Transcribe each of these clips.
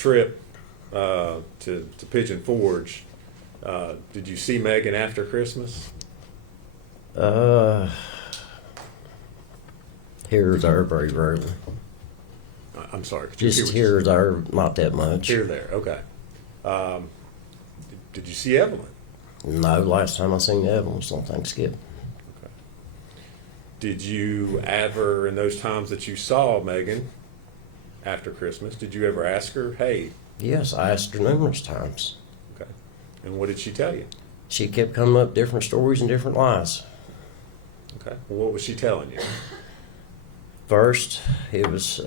trip to Pigeon Forge, did you see Megan after Christmas? Here or there, very rarely. I'm sorry. Just here or there, not that much. Here or there, okay. Did you see Evelyn? No, last time I seen Evelyn was on Thanksgiving. Okay. Did you ever, in those times that you saw Megan after Christmas, did you ever ask her, hey? Yes, I asked her numerous times. Okay. And what did she tell you? She kept coming up with different stories and different lies. Okay. Well, what was she telling you? First, it was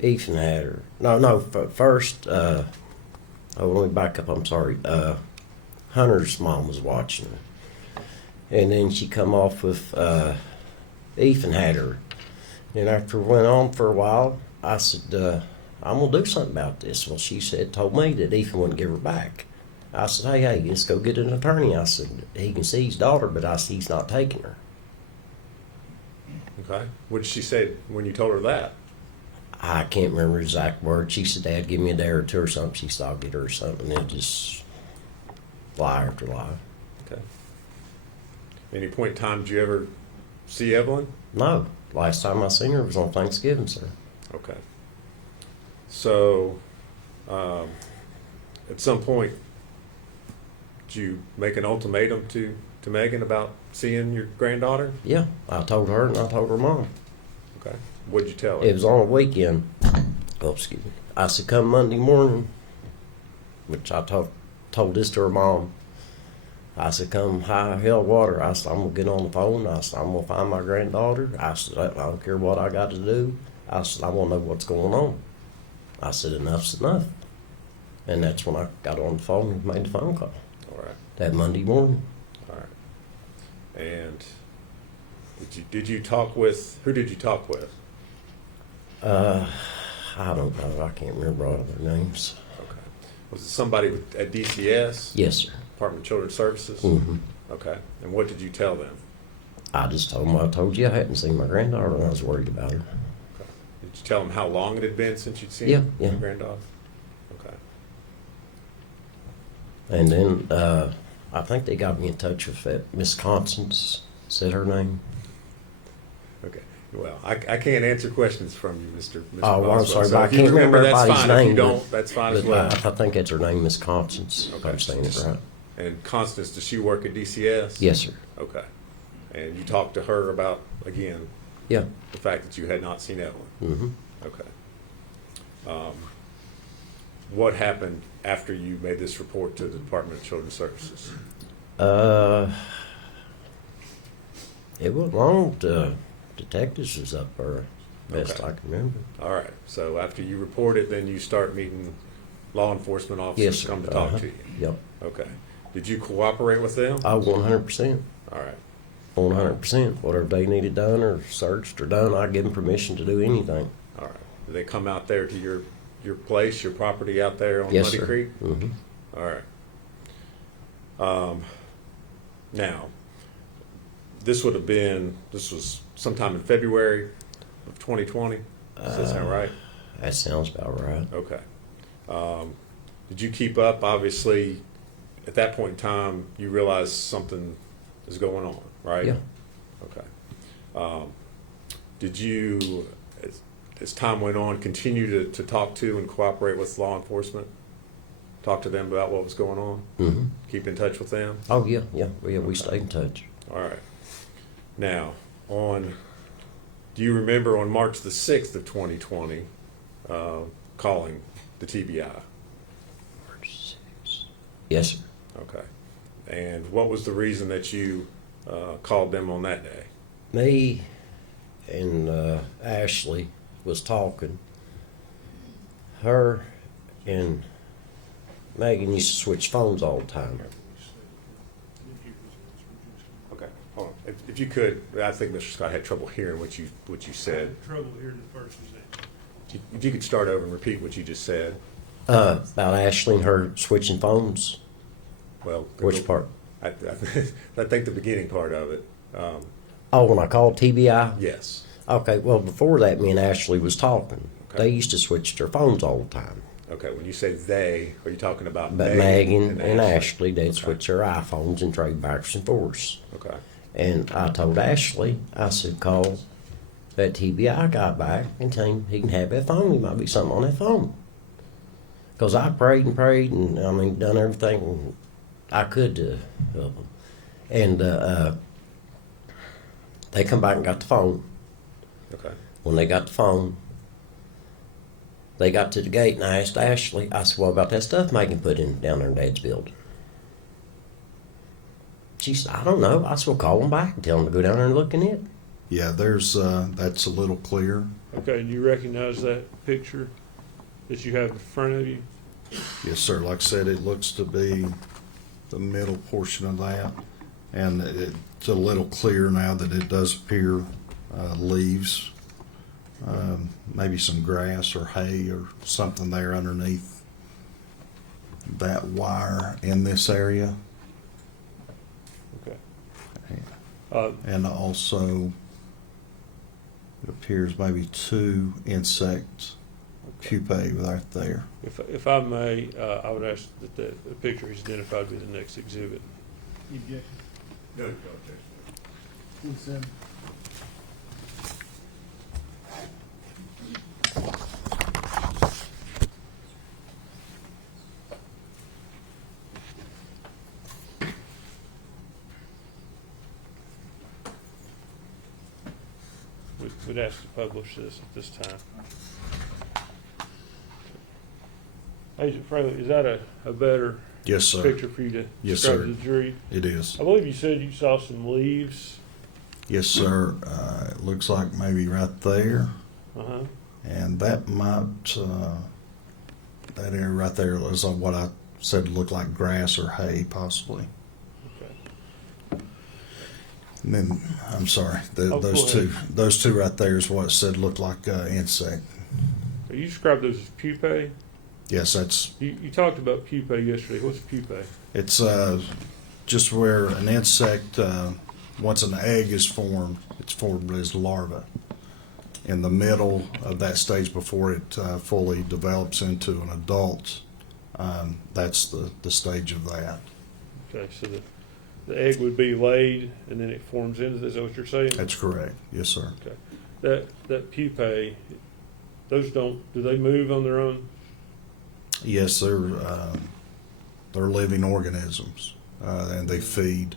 Ethan had her. No, first, let me back up, I'm sorry. Hunter's mom was watching her. And then she come off with Ethan had her. And after it went on for a while, I said, I'm going to do something about this. Well, she told me that Ethan wouldn't give her back. I said, hey, let's go get an attorney. I said, he can see his daughter, but I said, he's not taking her. Okay. What did she say when you told her that? I can't remember the exact words. She said, Dad, give me a day or two or something. She said, I'll get her or something. And just lie after lie. Okay. Any point in time did you ever see Evelyn? No. Last time I seen her was on Thanksgiving, sir. Okay. So, at some point, did you make an ultimatum to Megan about seeing your granddaughter? Yeah. I told her and I told her mom. Okay. What did you tell her? It was on a weekend. Oh, excuse me. I said, come Monday morning, which I told this to her mom. I said, come high hell water. I said, I'm going to get on the phone. I said, I'm going to find my granddaughter. I said, I don't care what I got to do. I said, I want to know what's going on. I said, enough's enough. And that's when I got on the phone and made the phone call. All right. That Monday morning. All right. And did you talk with, who did you talk with? I don't know. I can't remember all of their names. Okay. Was it somebody at DCS? Yes, sir. Department of Children's Services? Mm-hmm. Okay. And what did you tell them? I just told them I told you I hadn't seen my granddaughter and I was worried about her. Okay. Did you tell them how long it had been since you'd seen Yeah. your granddaughter? Okay. And then I think they got me in touch with that Miss Constance, said her name. Okay. Well, I can't answer questions from you, Mr. Oh, well, I'm Boswell. sorry, So but I if you can't remember that's everybody's fine. name. If you don't, that's fine as well. I think that's her name, Miss Constance, if I'm saying it right. And Constance, does she work at DCS? Yes, sir. Okay. And you talked to her about, again, Yeah. the fact that you had not seen Evelyn? Mm-hmm. Okay. What happened after you made this report to the Department of Children's Services? It wasn't long. The detectives was up there, best Okay. I can remember. All right. So after you report it, then you start meeting law enforcement officers Yes, to sir. come to talk to you? Yep. Okay. Did you cooperate with them? 100%. All right. 100%. Whatever they needed done or searched or done, I give them permission to do anything. All right. Did they come out there to your place, your property out there on Yes, Muddy sir. Creek? Mm-hmm. All right. Now, this was sometime in February of 2020. Is that right? That sounds about right. Okay. Did you keep up? Obviously, at that point in time, you realized something is going on, right? Yeah. Okay. Did you, as time went on, continue to talk to and cooperate with law enforcement? Talk to them about what was going on? Mm-hmm. Keep in touch with them? Oh, yeah. We stayed in touch. All right. Now, do you remember on March the 6th of 2020, calling the TBI? March 6th. Yes, sir. Okay. And what was the reason that you called them on that day? Me and Ashley was talking. Her and Megan used to switch phones all the time. Okay. Hold on. If you could, I think Mr. Scott had trouble hearing what you said. I had trouble hearing the first thing. If you could start over and repeat what you just said. About Ashley and her switching phones. Well, Which part? I think the beginning part of it. Oh, when I called TBI? Yes. Okay, well, before that, me and Ashley was talking. Okay. They used to switch their phones all the time. Okay, when you say they, are you talking about But Megan Megan and Ashley? Ashley, they'd Okay. switch their iPhones and trade backwards and forwards. Okay. And I told Ashley, I said, call that TBI guy back and tell him he can have that phone. There might be something on that phone. Because I prayed and prayed and, I mean, done everything I could to help them. And they come back and got the phone. Okay. When they got the phone, they got to the gate and I asked Ashley, I said, what about that stuff Megan put in down there in Dad's building? She said, I don't know. I said, well, call them back and tell them to go down there and look in it. Yeah, there's, that's a little clear. Okay, do you recognize that picture that you have in front of you? Yes, sir. Like I said, it looks to be the middle portion of that. And it's a little clear now that it does appear leaves, maybe some grass or hay or something there underneath that wire in this area. Okay. And also, it appears maybe 2 insect pupae right there. If I may, I would ask that the picture is identified be the next exhibit. No, We'd ask to publish this at this time. Agent Fraley, is that a better Yes, sir. picture for you to Yes, describe sir. to the jury? It is. I believe you said you saw some leaves. Yes, sir. It looks like maybe right there. Uh-huh. And that might, that area right there is what I said looked like grass or hay, possibly. Okay. And then, I'm sorry, Oh, those two right there is what it said looked like insect. You described those as pupae. Yes, that's, You talked about pupae yesterday. What's pupae? it's just where an insect, once an egg is formed, it's formed as larva. In the middle of that stage before it fully develops into an adult, that's the stage of that. Okay, so the egg would be laid and then it forms into. Is that what you're saying? That's correct. Yes, sir. Okay. That pupae, those do they move on their own? Yes, they're living organisms, and they feed,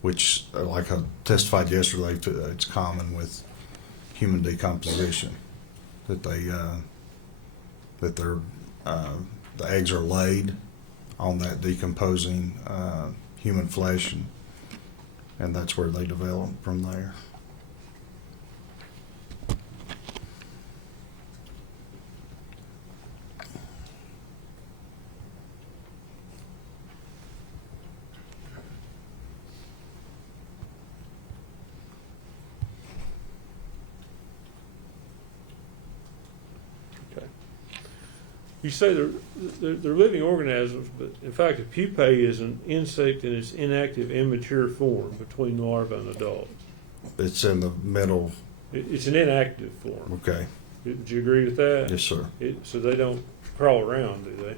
which, like I testified yesterday, it's common with human decomposition that the eggs are laid on that decomposing human flesh, and that's where they develop from there. Okay. You say they're living organisms, but in fact, a pupae is an insect in its inactive, immature form between larva and adult. It's in the middle. It's an inactive form. Okay. Would you agree with that? Yes, sir. So they don't crawl around, do they?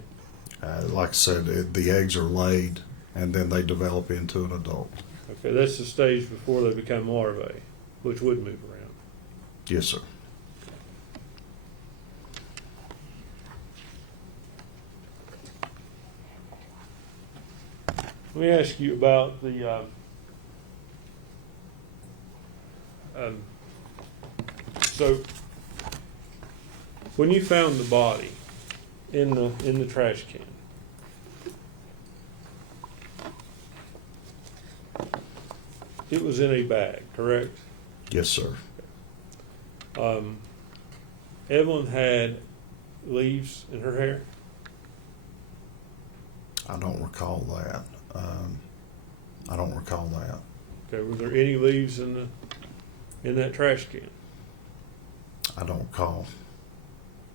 Like I said, the eggs are laid, and then they develop into an adult. Okay, that's the stage before they become larvae, which would move around. Yes, sir. Let me ask you about the so when you found the body in the trash can, it was in a bag, correct? Yes, sir. Evelyn had leaves in her hair. I don't recall that. I don't recall that. Okay, were there any leaves in that trash can? I don't recall.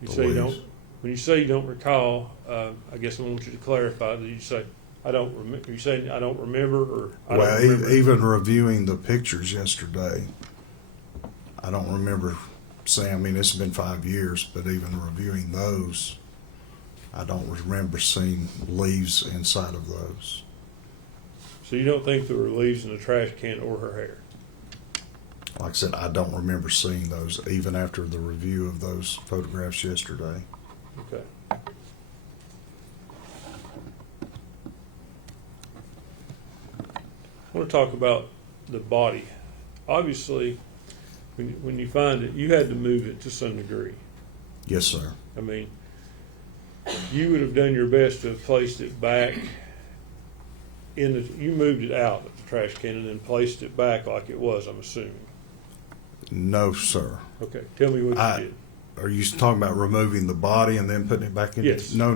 You The say you don't. leaves. When you say you don't recall, I guess I want you to clarify. Did you say I don't remember? You say I don't remember, or I Well, don't remember? even reviewing the pictures yesterday, I don't remember saying. I mean, it's been 5 years, but even reviewing those, I don't remember seeing leaves inside of those. So you don't think there were leaves in the trash can or her hair? Like I said, I don't remember seeing those even after the review of those photographs yesterday. Okay. I want to talk about the body. Obviously, when you find it, you had to move it to some degree. Yes, sir. I mean, you would have done your best to have placed it back in the, you moved it out of the trash can and then placed it back like it was, I'm assuming. No, sir. Okay, tell me what you did. Are you talking about removing the body and then putting it back in? Yes. No,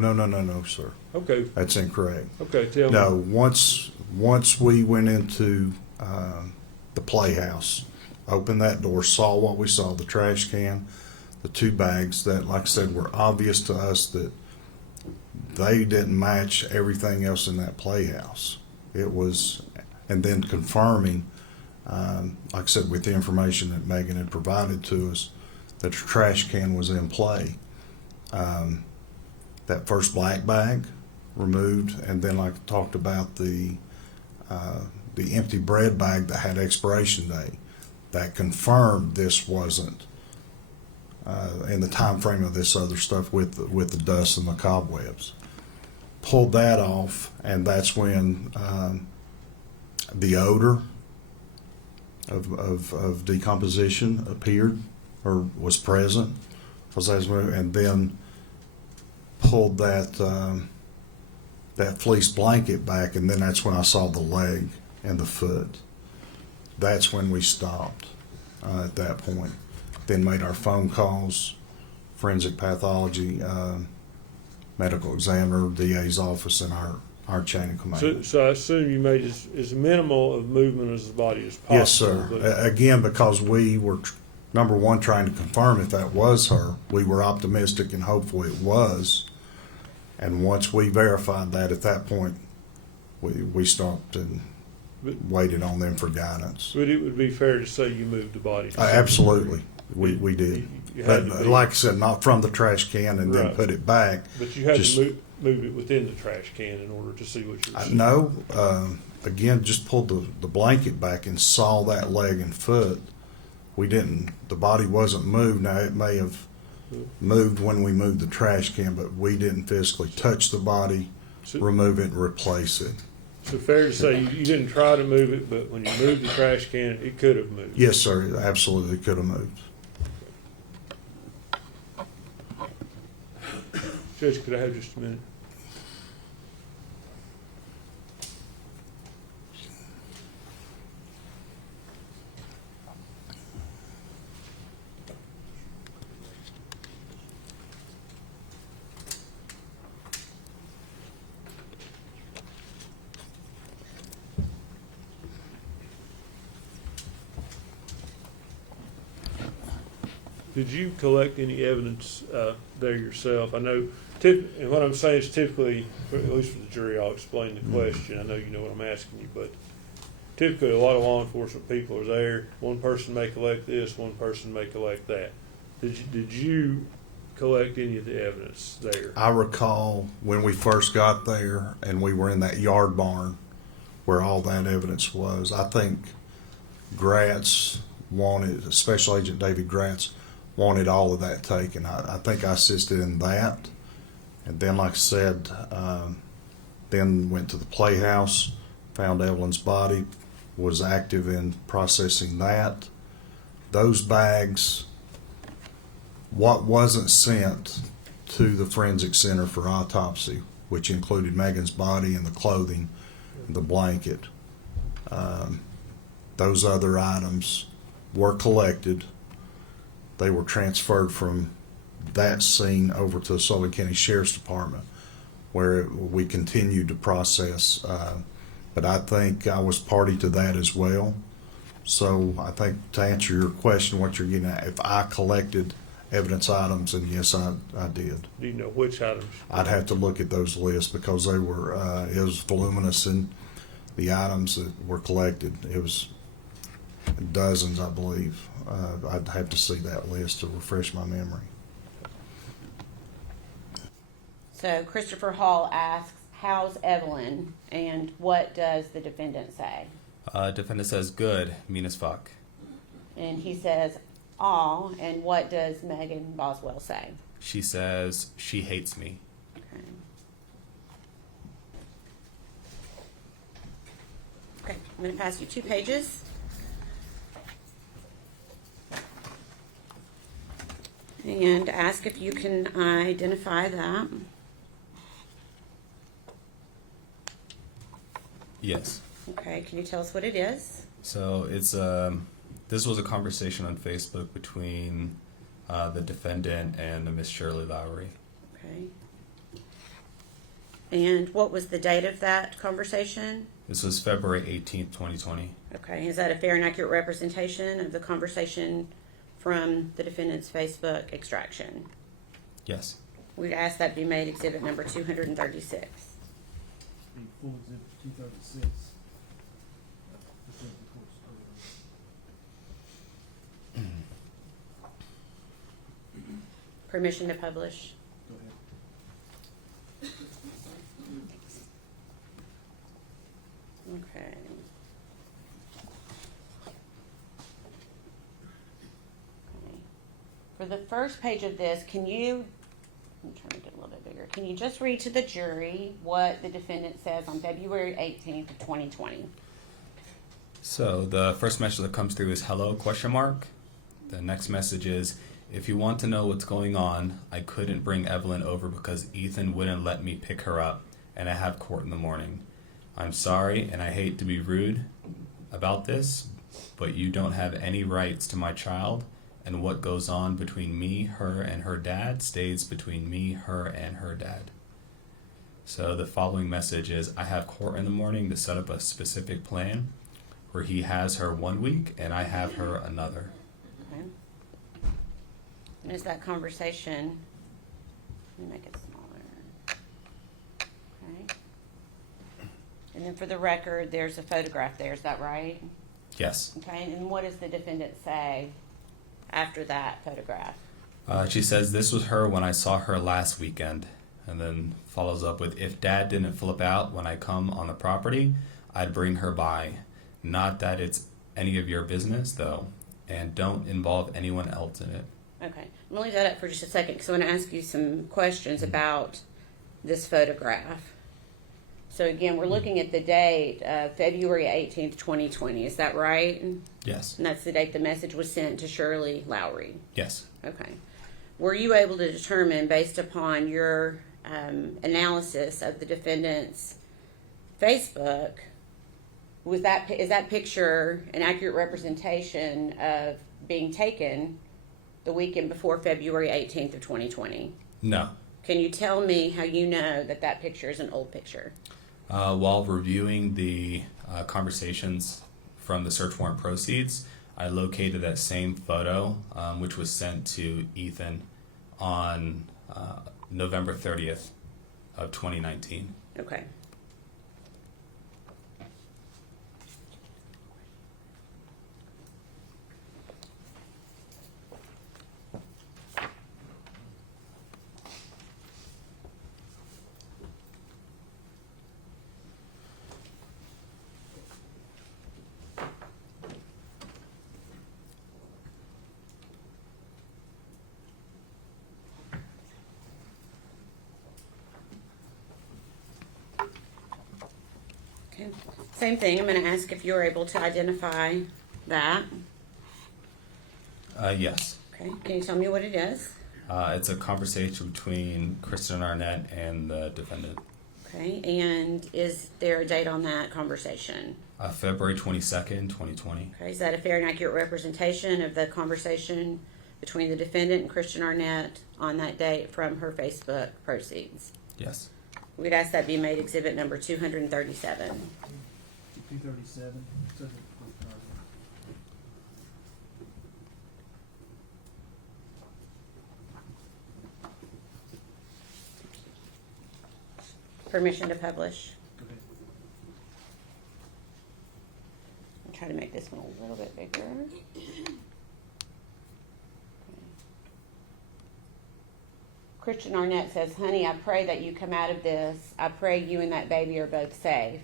sir. Okay, That's incorrect. okay, tell me. No, once we went into the playhouse, opened that door, saw what we saw, the trash can, the two bags that, like I said, were obvious to us that they didn't match everything else in that playhouse. It was, and then confirming, like I said, with the information that Megan had provided to us, that the trash can was in play. That first black bag removed, and then like I talked about the empty bread bag that had expiration date, that confirmed this wasn't in the time frame of this other stuff with the dust and the cobwebs. Pulled that off, and that's when the odor of decomposition appeared or was present, and then pulled that fleece blanket back, and then that's when I saw the leg and the foot. That's when we stopped at that point. Then made our phone calls, forensic pathology, medical examiner, DA's office, and our chain of command. So I assume you made as minimal of movement as the body as possible. Yes, sir. Again, because we were, number one, trying to confirm if that was her. We were optimistic and hopeful it was. And once we verified that, at that point, we stopped and waited on them for guidance. But it would be fair to say you moved the body. Absolutely. We did. But like I said, not from the trash can and then put it back. But you had to move it within the trash can in order to see what you were seeing. No. Again, just pulled the blanket back and saw that leg and foot. We didn't, the body wasn't moved. Now, it may have moved when we moved the trash can, but we didn't physically touch the body, remove it, and replace it. So fair to say you didn't try to move it, but when you moved the trash can, it could have moved. Yes, sir. It absolutely could have moved. Judge, could I have just a minute? Did you collect any evidence there yourself? I know, and what I'm saying is typically, at least for the jury, I'll explain the question. I know you know what I'm asking you, but typically a lot of law enforcement people are there. One person may collect this, one person may collect that. Did you collect any of the evidence there? I recall when we first got there and we were in that yard barn where all that evidence was. I think Gratz wanted, Special Agent David Gratz wanted all of that taken. I think I assisted in that. And then, like I said, then went to the playhouse, found Evelyn's body, was active in processing that. Those bags, what wasn't sent to the forensic center for autopsy, which included Megan's body and the clothing, and the blanket, those other items were collected. They were transferred from that scene over to the Sullivan County Sheriff's Department, where we continued to process. But I think I was party to that as well. So I think to answer your question, what you're getting at, if I collected evidence items, and yes, I did. Do you know which items? I'd have to look at those lists because they were, it was voluminous in the items that were collected. It was dozens, I believe. I'd have to see that list to refresh my memory. So Christopher Hall asks, how's Evelyn? And what does the defendant say? Defendant says, good, mean as fuck. And he says, aw. And what does Megan Boswell say? She says, she hates me. Okay. Okay, I'm going to pass you 2 pages. And ask if you can identify that. Yes. Okay, can you tell us what it is? So it's this was a conversation on Facebook between the defendant and Miss Shirley Lowry. Okay. And what was the date of that conversation? This was February 18th, 2020. Okay, is that a fair and accurate representation of the conversation from the defendant's Facebook extraction? Yes. We'd ask that be made exhibit number 236. The full exhibit 236. Permission to publish. Go ahead. Okay. Okay. For the first page of this, I'm trying to get a little bit bigger. Can you just read to the jury what the defendant says on February 18th of 2020? So the first message that comes through is hello, question mark. The next message is, if you want to know what's going on, I couldn't bring Evelyn over because Ethan wouldn't let me pick her up, and I have court in the morning. I'm sorry, and I hate to be rude about this, but you don't have any rights to my child, and what goes on between me, her, and her dad stays between me, her, and her dad. So the following message is, I have court in the morning to set up a specific plan where he has her 1 week and I have her another. Okay. And is that conversation, let me make it smaller. Okay. And then for the record, there's a photograph there, is that right? Yes. Okay, and what does the defendant say after that photograph? She says, this was her when I saw her last weekend, and then follows up with, if dad didn't flip out when I come on the property, I'd bring her by. Not that it's any of your business, though, and don't involve anyone else in it. Okay, I'm gonna leave that up for just a second because I want to ask you some questions about this photograph. So again, we're looking at the date of February 18th, 2020. Is that right? Yes. And that's the date the message was sent to Shirley Lowry. Yes. Okay. Were you able to determine, based upon your analysis of the defendant's Facebook, is that picture an accurate representation of being taken the weekend before February 18th of 2020? No. Can you tell me how you know that picture is an old picture? While reviewing the conversations from the search warrant proceeds, I located that same photo, which was sent to Ethan on November 30th of 2019. Okay. Okay. Same thing. I'm going to ask if you're able to identify that. Yes. Okay. Can you tell me what it is? It's a conversation between Kristen Arnett and the defendant. Okay. And is there a date on that conversation? February 22nd, 2020. Okay. Is that a fair and accurate representation of the conversation between the defendant and Kristen Arnett on that date from her Facebook proceeds? Yes. We'd ask that be made exhibit number 237. 237. Says it. Permission to publish. Okay. I'll try to make this one a little bit bigger. Christian Arnett says, honey, I pray that you come out of this. I pray you and that baby are both safe.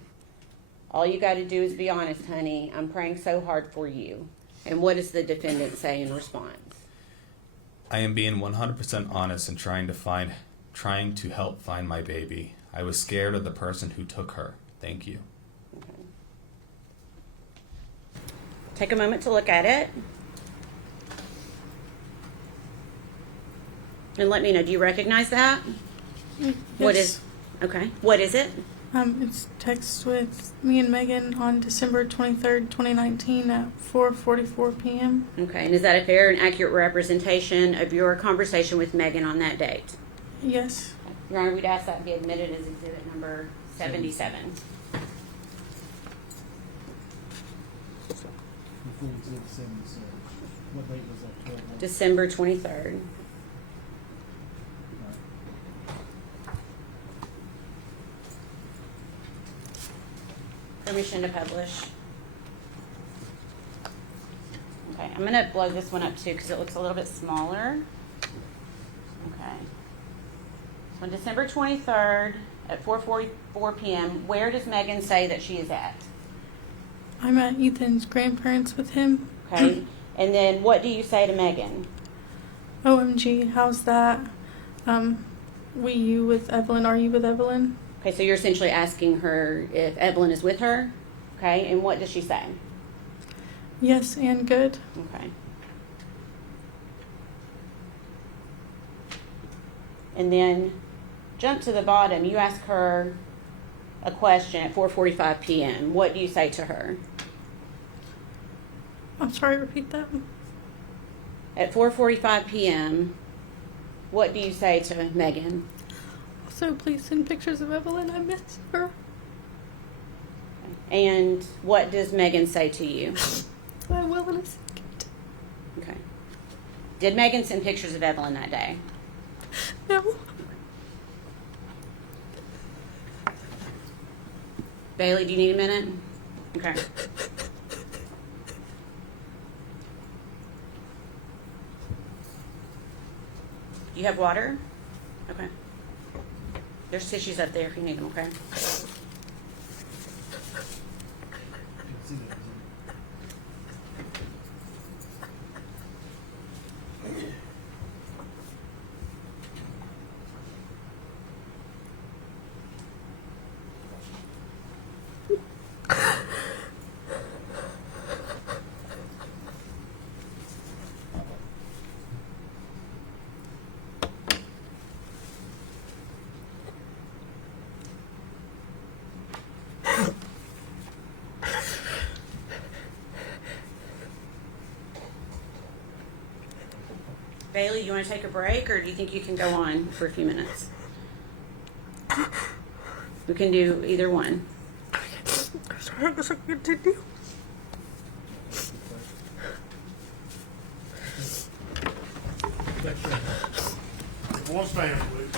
All you got to do is be honest, honey. I'm praying so hard for you. And what does the defendant say in response? I am being 100% honest and trying to help find my baby. I was scared of the person who took her. Thank you. Okay. Take a moment to look at it. And let me know, do you recognize that? What is, okay, what is it? It's text with me and Megan on December 23rd, 2019 at 4:44 p.m. Okay, and is that a fair and accurate representation of your conversation with Megan on that date? Yes. Your Honor, we'd ask that be admitted as exhibit number 77. Before exhibit 77. What date was that? 12/1? December 23rd. Permission to publish. Okay, I'm going to blow this one up too because it looks a little bit smaller. Okay. So on December 23rd at 4:44 p.m., where does Megan say that she is at? I'm at Ethan's grandparents with him. Okay. And then what do you say to Megan? OMG, how's that? You with Evelyn? Are you with Evelyn? Okay, so you're essentially asking her if Evelyn is with her. Okay, and what does she say? Yes, and good. Okay. And then jump to the bottom. You ask her a question at 4:45 p.m. What do you say to her? I'm sorry, repeat that. At 4:45 p.m., what do you say to Megan? So please send pictures of Evelyn. I miss her. And what does Megan say to you? I will in a second. Okay. Did Megan send pictures of Evelyn that day? No. Bailey, do you need a minute? Okay. Do you have water? Okay. There's tissues up there if you need them, okay? You can see that, Bailey, you want to take a break, or do you think you can go on for a few minutes? We can do either one. Sorry, I guess I can continue. One stand, please.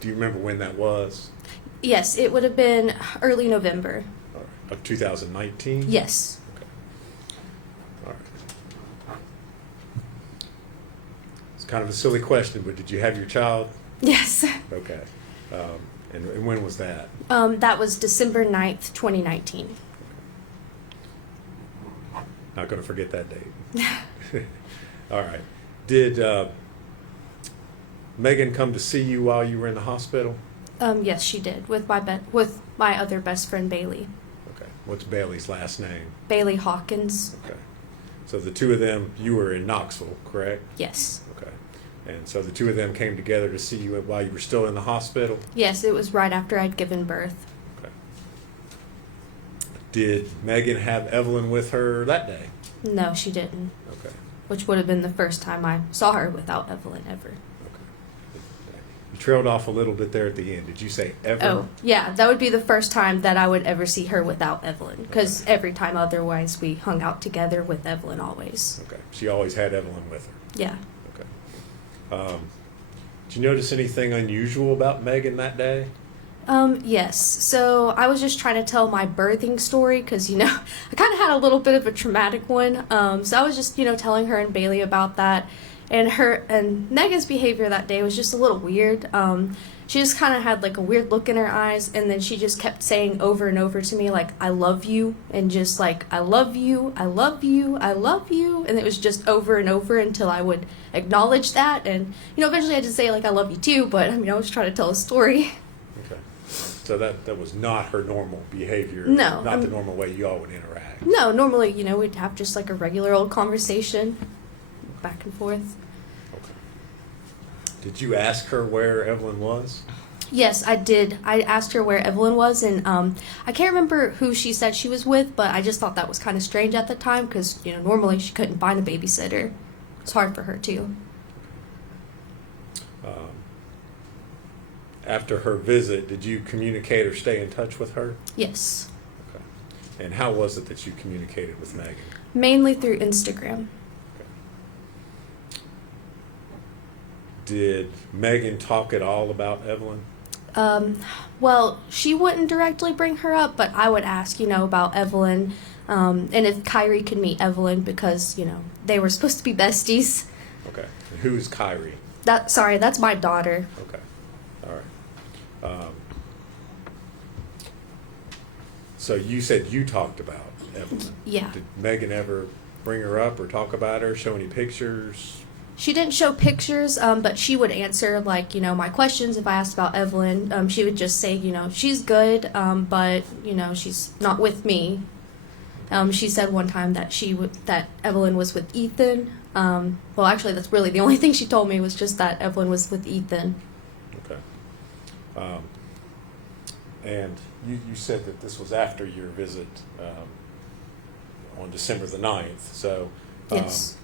Do you remember when that was? Yes, it would have been early November. Of 2019? Yes. All right. It's kind of a silly question, but did you have your child? Yes. Okay. And when was that? That was December 9th, 2019. Not going to forget that date. All right. Did Megan come to see you while you were in the hospital? Yes, she did, with my other best friend, Bailey. Okay. What's Bailey's last name? Bailey Hawkins. Okay. So the two of them, you were in Knoxville, correct? Yes. Okay. And so the two of them came together to see you while you were still in the hospital? Yes, it was right after I'd given birth. Okay. Did Megan have Evelyn with her that day? No, she didn't. Okay. Which would have been the first time I saw her without Evelyn ever. Okay. You trailed off a little bit there at the end. Did you say ever? Oh, yeah, that would be the first time that I would ever see her without Evelyn. Because every time otherwise we hung out together with Evelyn always. Okay. She always had Evelyn with her. Yeah. Okay. Did you notice anything unusual about Megan that day? Yes. So I was just trying to tell my birthing story because, I kind of had a little bit of a traumatic one. So I was just, telling her and Bailey about that. And Megan's behavior that day was just a little weird. She just kind of had like a weird look in her eyes, and then she just kept saying over and over to me like, I love you, and just like, I love you, I love you, I love you. And it was just over and over until I would acknowledge that. And, eventually I had to say like, I love you too, but I was trying to tell a story. Okay. So that was not her normal behavior. No, Not the normal way you all would interact. No, normally, we'd have just like a regular old conversation back and forth. Okay. Did you ask her where Evelyn was? Yes, I did. I asked her where Evelyn was, and I can't remember who she said she was with, but I just thought that was kind of strange at the time because, normally she couldn't find a babysitter. It's hard for her, too. After her visit, did you communicate or stay in touch with her? Yes. Okay. And how was it that you communicated with Megan? Mainly through Instagram. Did Megan talk at all about Evelyn? Well, she wouldn't directly bring her up, but I would ask, about Evelyn, and if Kyrie could meet Evelyn because, they were supposed to be besties. Okay. And who's Kyrie? That's my daughter. Okay. All right. So you said you talked about Evelyn. Yeah. Did Megan ever bring her up or talk about her, show any pictures? She didn't show pictures, but she would answer, like, my questions if I asked about Evelyn. She would just say, she's good, but, she's not with me. She said one time that that Evelyn was with Ethan. Well, actually, that's really the only thing she told me was just that Evelyn was with Ethan. Okay. And you said that this was after your visit on December the 9th. So, Yes.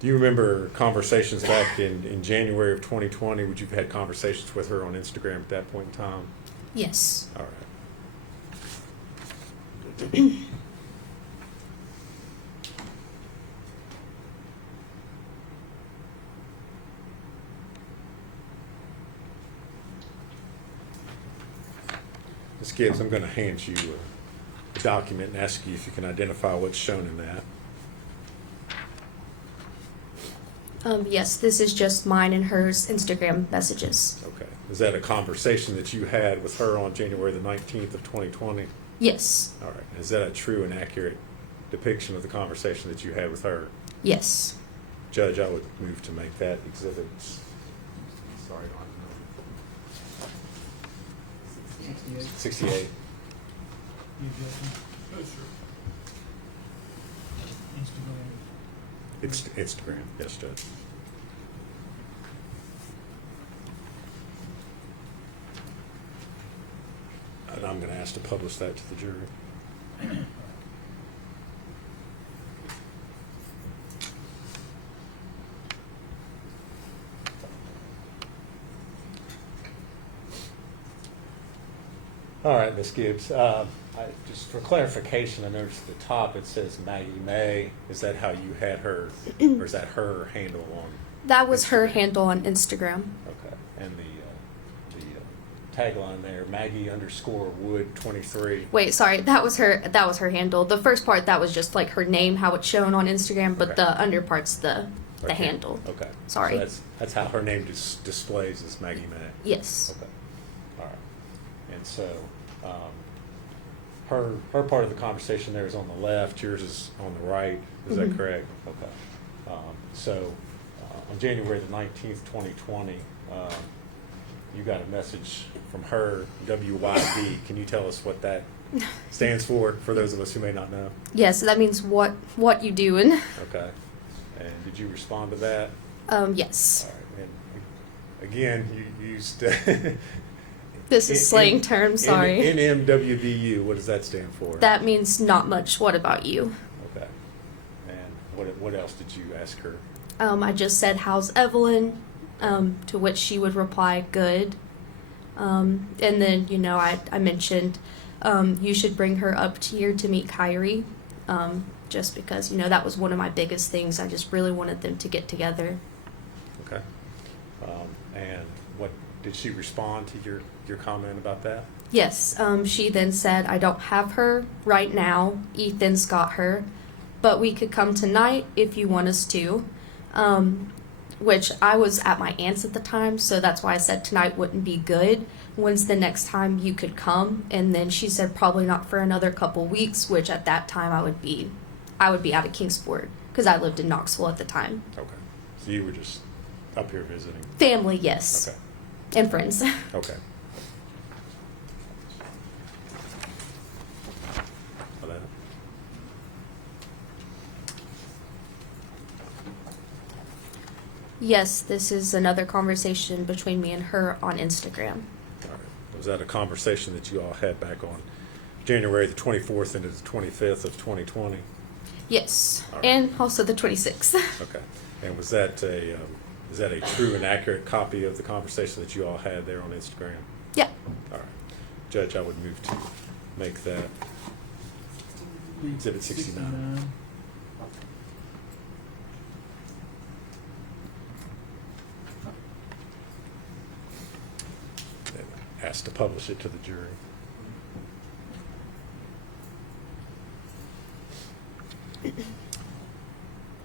do you remember conversations back in January of 2020? Would you have had conversations with her on Instagram at that point in time? Yes. All right. Ms. Gibbs, I'm going to hand you a document and ask you if you can identify what's shown in that. Yes, this is just mine and hers Instagram messages. Okay. Is that a conversation that you had with her on January the 19th of 2020? Yes. All right. Is that a true and accurate depiction of the conversation that you had with her? Yes. Judge, I would move to make that exhibit. Sorry, 68. 68. You objecting? Instagram. It's Instagram. Yes, Judge. And I'm going to ask to publish that to the jury. All right, Ms. Gibbs. Just for clarification, I noticed at the top it says Maggie May. Is that how you had her, or is that her handle on? That was her Instagram? handle on Instagram. Okay. And the tagline there, Maggie_Wood 23. Wait, sorry, that was her handle. The first part, that was just like her name, how it's shown on Instagram, but Okay. the under part's the Okay. handle. Okay. Sorry. So that's how her name displays as Maggie May. Yes. Okay. All right. And so her part of the conversation there is on the left. Yours is on the right. Is that Mhm. correct? Okay. So on January the 19th, 2020, you got a message from her, WYD. Can you tell us what that stands for those of us who may not know? Yes, that means what you doing. Okay. And did you respond to that? Yes. All right. And again, you used This is slang term, sorry. NMWBU. What does that stand for? That means not much. What about you? Okay. And what else did you ask her? I just said, how's Evelyn? To which she would reply, good. And then, I mentioned you should bring her up here to meet Kyrie, just because, that was one of my biggest things. I just really wanted them to get together. Okay. And what did she respond to your comment about that? Yes, she then said, I don't have her right now. Ethan's got her, but we could come tonight if you want us to. Which I was at my aunt's at the time, so that's why I said tonight wouldn't be good. When's the next time you could come? And then she said probably not for another couple weeks, which at that time I would be out of Kingsport because I lived in Knoxville at the time. Okay. So you were just up here visiting? Family, yes. Okay. And friends. Okay. Well, that- Yes, this is another conversation between me and her on Instagram. All right. Was that a conversation that you all had back on January the 24th into the 25th of 2020? Yes, All right. and also the 26th. Okay. And was that is that a true and accurate copy of the conversation that you all had there on Instagram? Yeah. All right. Judge, I would move to make that Exhibit 69. and ask to publish it to the jury.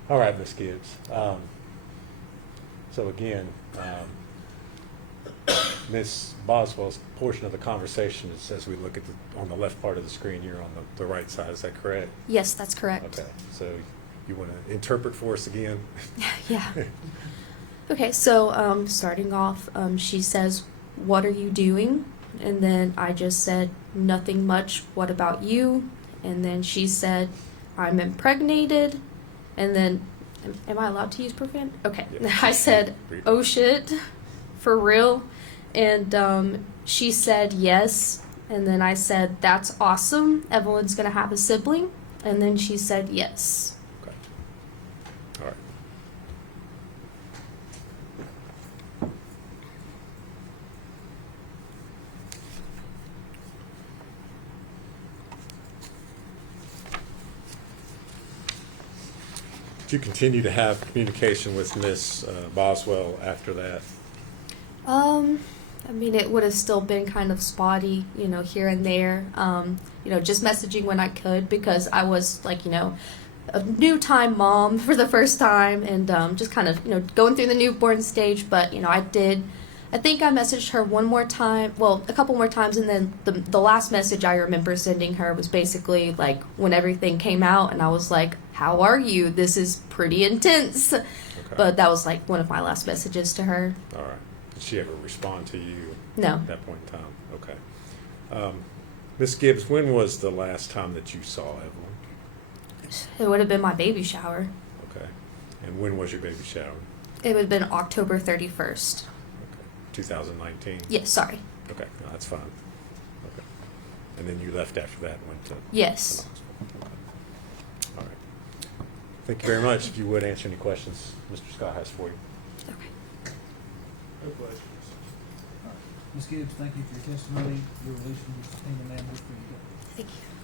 All right, Ms. Gibbs. So again, Ms. Boswell's portion of the conversation is as we look at on the left part of the screen here on the right side. Is that correct? Yes, that's correct. Okay. So you want to interpret for us again? Yeah. Okay, so starting off, she says, what are you doing? And then I just said, nothing much. What about you? And then she said, I'm impregnated. And then, am I allowed to use profanity? Okay. Yeah. I said, oh shit, for real? And she said, yes. And then I said, that's awesome. Evelyn's going to have a sibling. And then she said, yes. Okay. All right. Did you continue to have communication with Miss Boswell after that? I mean, it would have still been kind of spotty, here and there. Just messaging when I could because I was like, a new time mom for the first time and just kind of, going through the newborn stage. But, I think I messaged her one more time, well, a couple more times. And then the last message I remember sending her was basically like when everything came out and I was like, how are you? This is pretty intense. Okay. But that was like one of my last messages to her. All right. Did she ever respond to you No. at that point in time? Okay. Ms. Gibbs, when was the last time that you saw Evelyn? It would have been my baby shower. Okay. And when was your baby shower? It would have been October 31st. Okay. 2019? Yes, sorry. Okay. No, that's fine. Okay. And then you left after that and went to Yes. Knoxville. Okay. All right. Thank you very much. If you would answer any questions Mr. Scott has for you. Okay. No questions. Ms. Gibbs, thank you for your testimony. Your release from the subpoena, ma'am. We're free to go. Thank you.